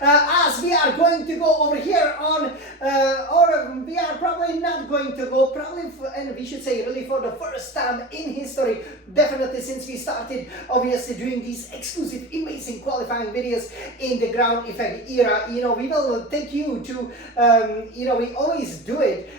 as we are going to go over here on, or we are probably not going to go, and we should say really for the first time in history, definitely since we started obviously doing these exclusive, amazing qualifying videos in the ground effect era. We will take you to, we always do it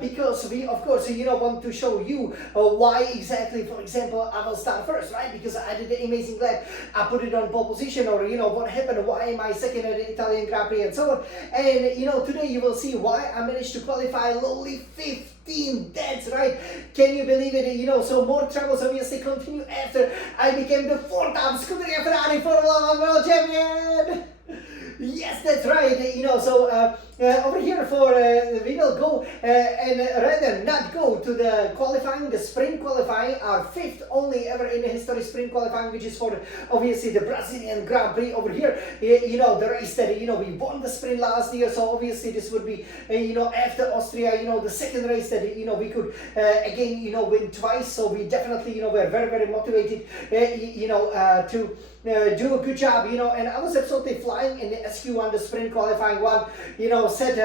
because we, of course, want to show you why exactly, for example, I will start first, right? Because I did the amazing lap, I put it on pole position, or what happened, why am I second at the Italian Grand Prix, and so on. And today you will see why I managed to qualify lowly 15. That's right. Can you believe it? So more troubles obviously continue after I became the 4th-time Scuderia Ferrari Formula 1 World Champion. Yes, that's right. So over here for we will go and rather not go to the qualifying, the sprint qualifying, our 5th only ever in the history sprint qualifying, which is for obviously the Brazilian Grand Prix over here. The race that we won the sprint last year, so obviously this would be after Austria, the second race that we could again win twice. So we definitely were very, very motivated to do a good job, and I was absolutely flying in the SQ1, the sprint qualifying one, set,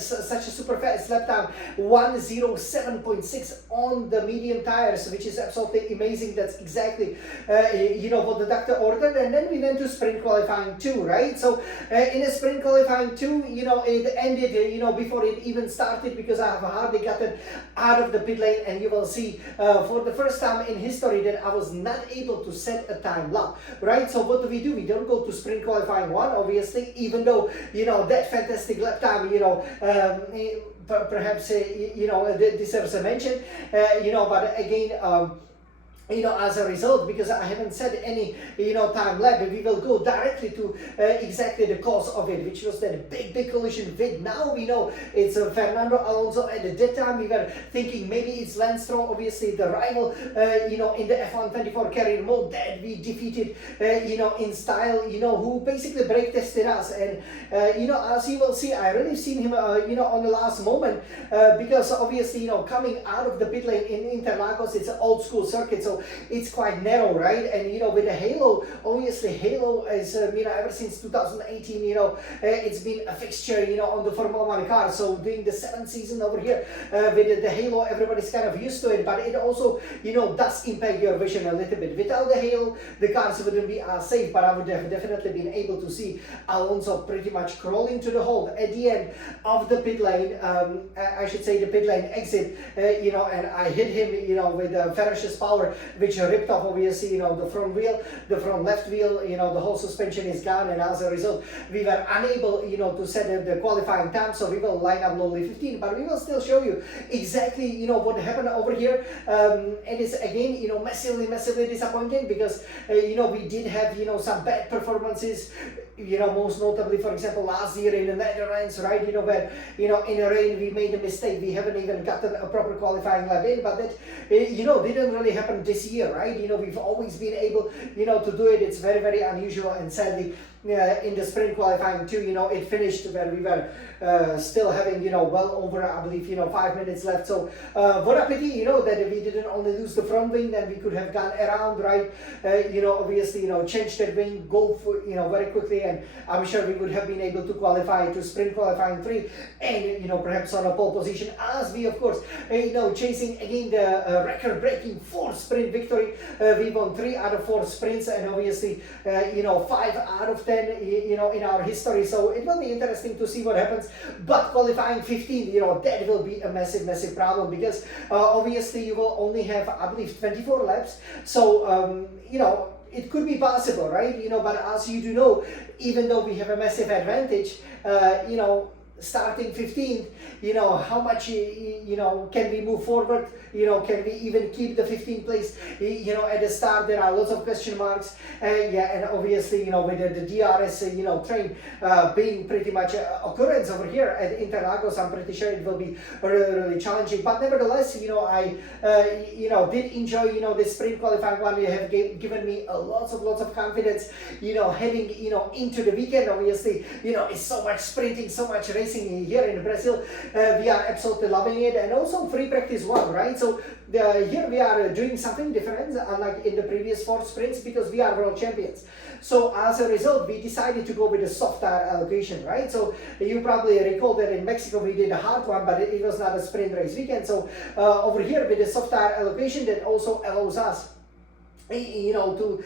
such a super fast lap time, 1:07.6 on the medium tires, which is absolutely amazing. That's exactly, what the doctor ordered. And then we went to sprint qualifying 2, right? So in the sprint qualifying 2, it ended, before it even started, because I have hardly gotten out of the pit lane, and you will see for the first time in history that I was not able to set a time lap. Right, so what do? We don't go to sprint qualifying 1, obviously, even though, that fantastic lap time, perhaps, deserves a mention, but again, as a result, because I haven't set any, time lap, we will go directly to exactly the cause of it, which was that big collision with, now we know it's Fernando Alonso. At that time we were thinking maybe it's Lance Stroll, obviously the rival, in the F1 24 career mode that we defeated, in style, who basically brake tested us. And, as you will see, I really seen him, on the last moment, because obviously, coming out of the pit lane in Interlagos, it's an old school circuit, so it's quite narrow, right? And with the halo, obviously halo is ever since 2018, it's been a fixture, on the Formula 1 car. So doing the 7th season over here with the halo, everybody's kind of used to it, but it also does impact your vision a little bit. Without the halo, the cars wouldn't be as safe, but I would have definitely been able to see Alonso pretty much crawling to the hold at the end of the pit lane, I should say the pit lane exit, and I hit him with ferocious power, which ripped off obviously the front wheel, the front left wheel, the whole suspension is gone, and as a result we were unable to set the qualifying time. So we will line up lowly 15, but we will still show you exactly what happened over here. It is again massively disappointing, because we did have some bad performances, most notably, for example, last year in the Netherlands, right, where in the rain we made a mistake, we haven't even gotten a proper qualifying lap in, but that didn't really happen this year, right? We've always been able to do it. It's very, very unusual, and sadly in the sprint qualifying too, it finished where we were still having well over, I believe, 5 minutes left. So what a pity, that we didn't only lose the front wing, then we could have gone around, right? Obviously, change that wing, go for very quickly, and I'm sure we would have been able to qualify to sprint qualifying 3, and perhaps on a pole position, as we of course chasing again the record-breaking 4th sprint victory. We won 3 out of 4 sprints, and obviously 5 out of 10 in our history. So it will be interesting to see what happens. But qualifying 15, that will be a massive problem, because obviously you will only have, I believe, 24 laps. So it could be possible, right? But as you do know, even though we have a massive advantage, starting 15th, how much, can we move forward? Can we even keep the 15th place? At the start there are lots of question marks. And obviously, with the DRS, train being pretty much occurrence over here at Interlagos, I'm pretty sure it will be really challenging. But nevertheless, I, did enjoy, this sprint qualifying one. You have given me lots of confidence, heading, into the weekend. Obviously, it's so much sprinting, so much racing racing here in Brazil. We are absolutely loving it, and also free practice one, right? So here we are doing something different, unlike in the previous 4 sprints, because we are world champions. So as a result, we decided to go with a soft tire allocation, right? So you probably recall that in Mexico we did a hard one, but it was not a sprint race weekend. So over here with the soft tire allocation, that also allows us to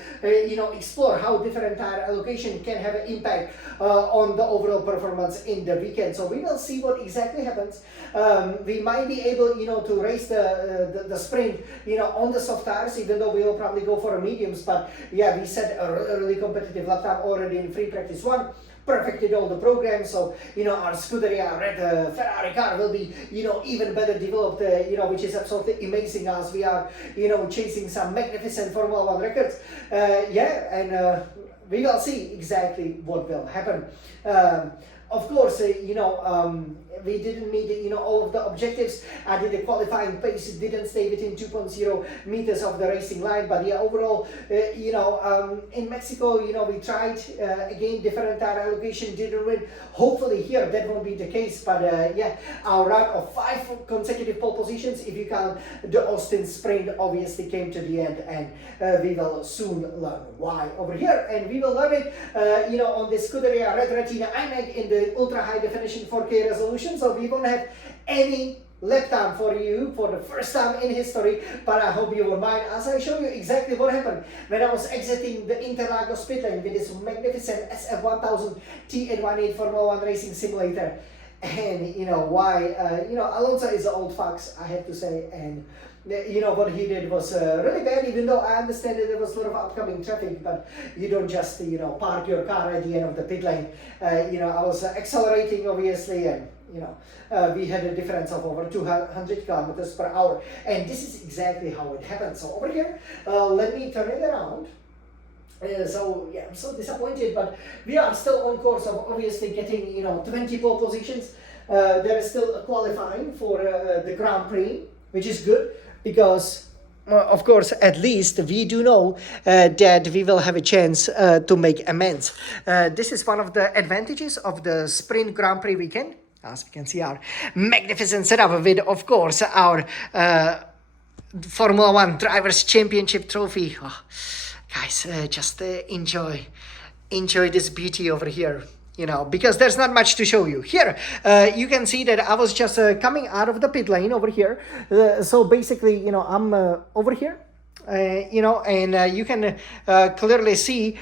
explore how different tire allocation can have an impact on the overall performance in the weekend. So we will see what exactly happens. We might be able to race the sprint on the soft tires, even though we will probably go for a mediums. But yeah, we set a really competitive lap time already in free practice one. Perfected all the programs, so our Scuderia red Ferrari car will be even better developed, which is absolutely amazing as we are chasing some magnificent Formula 1 records. And we will see exactly what will happen. Of course, we didn't meet all of the objectives. I did a qualifying pace, didn't stay within 2.0 meters of the racing line, but yeah, overall, in Mexico, we tried again different tire allocation, didn't win. Hopefully here that won't be the case, but our run of 5 consecutive pole positions, if you count the Austin sprint, obviously came to the end, and we will soon learn why over here, and we will learn it on the Scuderia Red Retina iMac in the ultra high definition 4K resolution. So we won't have any lap time for you for the first time in history, but I hope you won't mind as I show you exactly what happened when I was exiting the Interlagos pit lane with this magnificent SF1000 T818 Formula 1 racing simulator. And why Alonso is an old fox, I have to say, and what he did was really bad, even though I understand that there was a lot of upcoming traffic, but you don't just park your car at the end of the pit lane. I was accelerating obviously, and we had a difference of over 200 kilometers per hour, and this is exactly how it happened. So over here, let me turn it around. So yeah, I'm so disappointed, but we are still on course of obviously getting 20 pole positions. There is still a qualifying for the Grand Prix, which is good because of course at least we do know that we will have a chance to make amends. This is one of the advantages of the Sprint Grand Prix weekend. As we can see, our magnificent setup with, of course, our Formula 1 Drivers' Championship trophy. Oh, guys, just enjoy this beauty over here, because there's not much to show you. Here, you can see that I was just coming out of the pit lane over here. So basically, I'm over here. And you can clearly see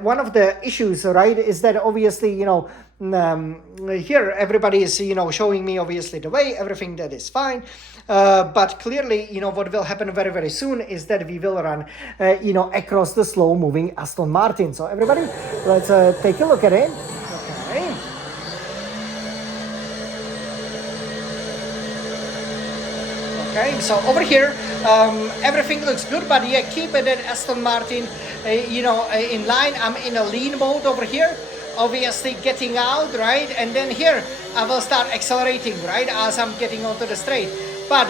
one of the issues, right, is that obviously, here everybody is, showing me obviously the way, everything that is fine. But clearly, what will happen very, very soon is that we will run, across the slow moving Aston Martin. So everybody, let's take a look at it. Okay. Okay, so over here, everything looks good, but yeah, keep it at Aston Martin, in line. I'm in a lean mode over here, obviously getting out, right? And then here, I will start accelerating, right, as I'm getting onto the straight. But,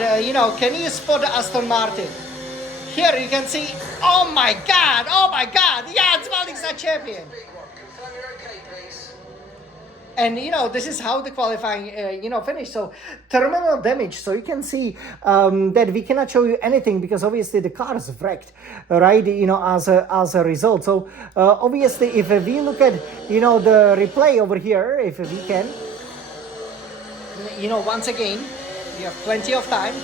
can you spot Aston Martin? Here you can see, oh my God, yeah, it's Malik's champion. And this is how the qualifying finished. So terminal damage. So you can see that we cannot show you anything because obviously the car is wrecked, right? As a result. So obviously, if we look at the replay over here, if we can, once again, we have plenty of time.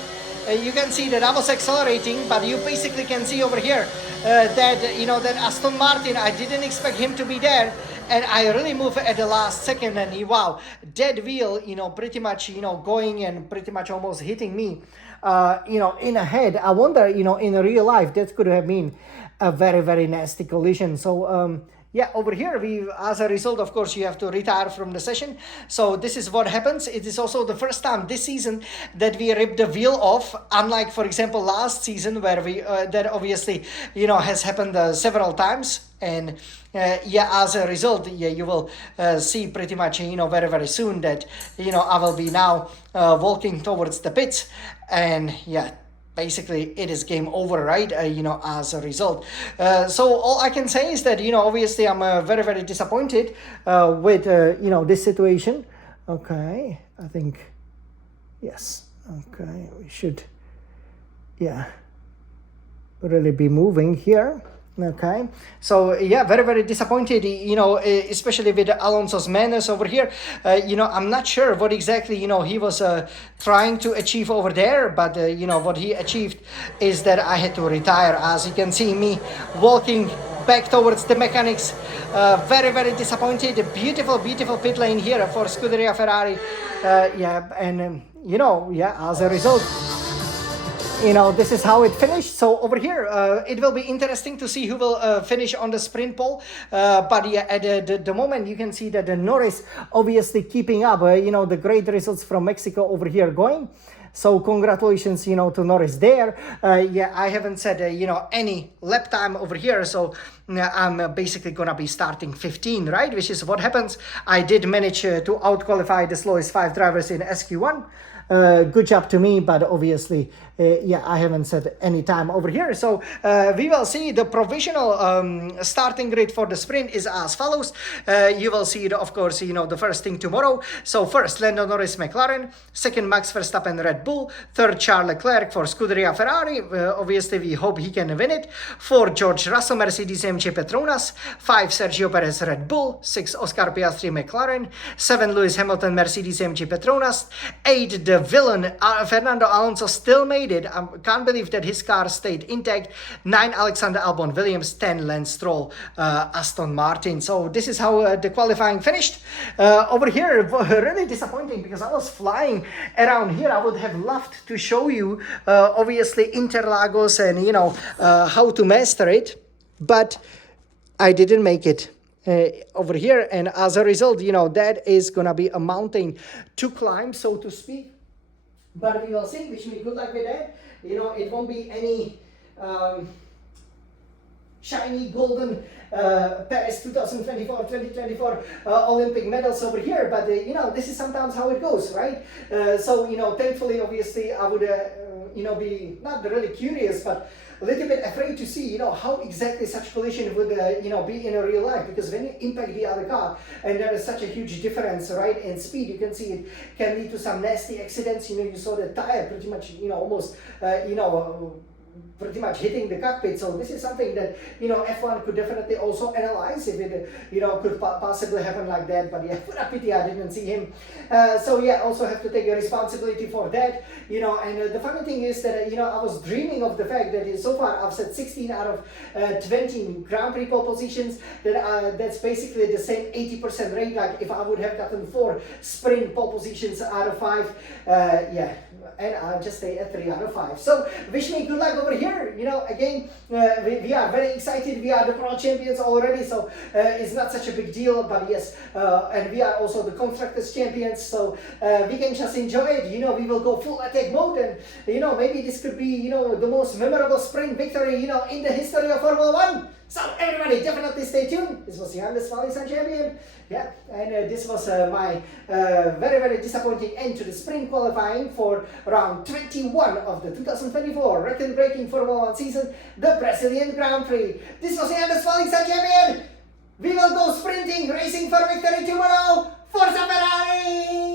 You can see that I was accelerating, but you basically can see over here that that Aston Martin, I didn't expect him to be there. And I really moved at the last second, and wow, that wheel, pretty much, going and pretty much almost hitting me, in the head. I wonder, in real life, that could have been a very, very nasty collision. So, yeah, over here, as a result, of course, you have to retire from the session. So this is what happens. It is also the first time this season that we ripped the wheel off, unlike, for example, last season where we, that obviously, has happened several times. And as a result, you will see pretty much, very, very soon that, I will be now walking towards the pits. And basically it is game over, right? As a result. So all I can say is that, obviously I'm very, very disappointed with, this situation. Okay, I think, yes. Okay, we should, yeah, really be moving here. Okay, so yeah, very, very disappointed, especially with Alonso's manners over here. I'm not sure what exactly, he was trying to achieve over there, but, what he achieved is that I had to retire. As you can see me walking back towards the mechanics. Very, very disappointed. Beautiful, beautiful pit lane here for Scuderia Ferrari. As a result, this is how it finished. So over here, it will be interesting to see who will finish on the sprint pole. But yeah, at the moment, you can see that the Norris obviously keeping up, the great results from Mexico over here going. So congratulations, to Norris there. I haven't said, any lap time over here. So I'm basically going to be starting 15, right? Which is what happens. I did manage to out-qualify the slowest 5 drivers in SQ1. Good job to me, but obviously, I haven't set any time over here. So we will see the provisional starting grid for the sprint is as follows. You will see, of course, the first thing tomorrow. So first, Lando Norris, McLaren. Second, Max Verstappen, Red Bull. Third, Charles Leclerc for Scuderia Ferrari. Obviously, we hope he can win it. 4, George Russell, Mercedes-AMG Petronas. 5, Sergio Perez, Red Bull. 6, Oscar Piastri, McLaren. 7, Lewis Hamilton, Mercedes-AMG Petronas. 8, the villain, Fernando Alonso still made it. I can't believe that his car stayed intact. 9, Alexander Albon Williams. 10, Lance Stroll, Aston Martin. So this is how the qualifying finished. Over here, really disappointing because I was flying around here. I would have loved to show you, obviously, Interlagos and, how to master it. But I didn't make it. Over here, and as a result, that is gonna be a mountain to climb, so to speak. But we will see. Wish me good luck with that. It won't be any shiny golden Paris 2024 Olympic medals over here, but this is sometimes how it goes, right? Thankfully, obviously, I would be not really curious, but a little bit afraid to see, how exactly such collision would, be in a real life, because when you impact the other car and there is such a huge difference, right, in speed, you can see it can lead to some nasty accidents. You saw the tire pretty much, almost, pretty much hitting the cockpit. So this is something that F1 could definitely also analyze if it could possibly happen like that. But yeah, what a pity I didn't see him. Also have to take a responsibility for that. And the funny thing is that I was dreaming of the fact that so far I've set 16 out of 20 Grand Prix pole positions. That's basically the same 80% rate. Like if I would have gotten 4 sprint pole positions out of 5, and I'll just stay at 3 out of 5. So wish me good luck over here. Again, we are very excited. We are the Pro Champions already, so it's not such a big deal. But yes, and we are also the Constructors Champions, so we can just enjoy it. We will go full attack mode, and maybe this could be the most memorable sprint victory in the history of Formula 1. So everybody, definitely stay tuned. This was Jan, the Valley Sun Champion. Yeah, and this was my very, very disappointing end to the sprint qualifying for round 21 of the 2024 record-breaking Formula 1 season, the Brazilian Grand Prix. This was Jan, the Valley Sun Champion. We will go sprinting, racing for victory tomorrow. Forza Ferrari!